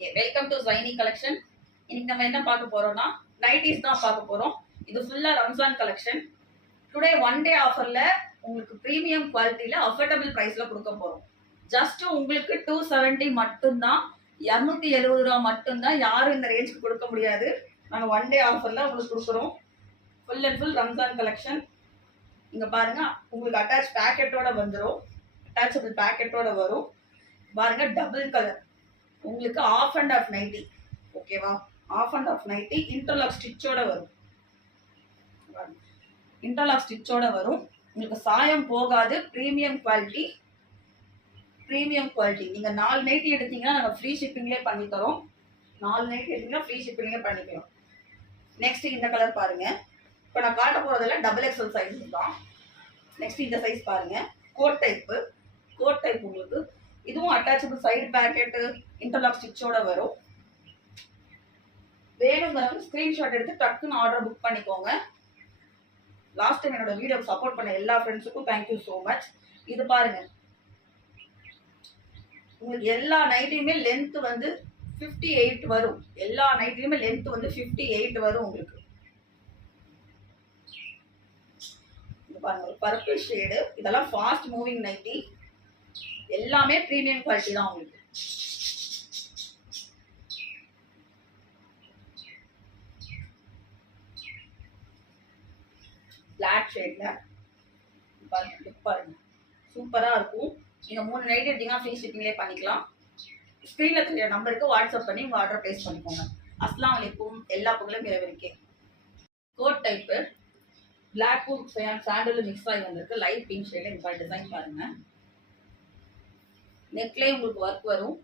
Welcome to Zaini collection. இன்னைக்கு நம்ம என்ன பார்க்க போறோம்னா நைட்டிஸ் தான் பார்க்க போறோம். இது ஃபுல்லா Ramzan collection. Today one day ஆஃபர்ல உங்களுக்கு பிரீமியம் குவாலிட்டியில அஃபோர்டபுள் பிரைஸ்ல கொடுக்க போறோம். ஜஸ்ட் உங்களுக்கு 270 மட்டும்தான், 270 ரூபா மட்டும்தான். யாரும் இந்த ரேஞ்சுக்கு கொடுக்க முடியாது. நாங்கள் ஒன் டே ஆஃபர்ல உங்களுக்கு கொடுக்குறோம். Full and full Ramzan collection. இங்க பாருங்க, உங்களுக்கு அட்டாச் பேக்கெட்டோட வந்துடும். அட்டாச்சபிள் பேக்கெட்டோட வரும். பாருங்க, டபுள் கலர். உங்களுக்கு ஆஃப் அண்ட் ஆஃப் நைட்டி, ஓகேவா? Half and half nighty interlock ஸ்டிச்சோட வரும். இன்டர்லாக் ஸ்டிச்சோட வரும். உங்களுக்கு சாயம் போகாது. Premium quality. Premium quality. நீங்க 4 நைட்டி எடுத்தீங்கன்னா நாங்கள் ஃப்ரீ ஷிப்பிங்லேயே பண்ணி தரோம். 4 நைட்டி எடுத்தீங்கன்னா ஃப்ரீ ஷிப்பிங்லேயே பண்ணிக்கலாம். நெக்ஸ்ட் இந்த கலர் பாருங்க. இப்போ நான் காட்ட போறதுல டபுள் எக்ஸல் சைஸ் தான். நெக்ஸ்ட் இந்த சைஸ் பாருங்க, கோட் டைப்பு. கோட் டைப் உங்களுக்கு இதுவும் அட்டாச்சபிள் சைடு பேக்கெட் இன்டர்லாக் ஸ்டிச்சோட வரும். வேணுங்கிறவங்க ஸ்கிரீன்ஷாட் எடுத்து டக்குன்னு ஆர்டர் புக் பண்ணிக்கோங்க. லாஸ்ட் டைம் என்னோட வீடியோ சப்போர்ட் பண்ண எல்லா ஃப்ரெண்ட்ஸுக்கும் தேங்க்யூ ஸோ மச். இது பாருங்க, உங்களுக்கு எல்லா நைட்லையுமே லென்த் வந்து 58 வரும். எல்லா நைட்லையுமே லென்த் வந்து 58 வரும் உங்களுக்கு. இது பாருங்க, ஒரு பர்பிள் ஷேடு. இதெல்லாம் ஃபாஸ்ட் மூவிங் நைட்டி. எல்லாமே பிரீமியம் குவாலிட்டி தான் உங்களுக்கு. பிளாக் ஷேட்ல பாருங்க, சூப்பரா இருக்கும். நீங்க 3 நைட் எடுத்தீங்கன்னா ஃப்ரீ ஷிப்பிங்லேயே பண்ணிக்கலாம். ஸ்க்ரீன்ல தெரிய நம்பருக்கு வாட்ஸ்அப் பண்ணி உங்க ஆர்டர் பிளேஸ் பண்ணிக்கோங்க. அஸ்ஸலாமு அலைக்கும். எல்லா புகழும் இறைவனுக்கே. கோட் டைப்பு பிளாக்கும் சாண்டலும் மிக்ஸ் ஆகி வந்திருக்கு. லைட் பிங்க் ஷேட்ல இந்த டிசைன் பாருங்க. நெக்லேயே உங்களுக்கு ஒர்க் வரும்.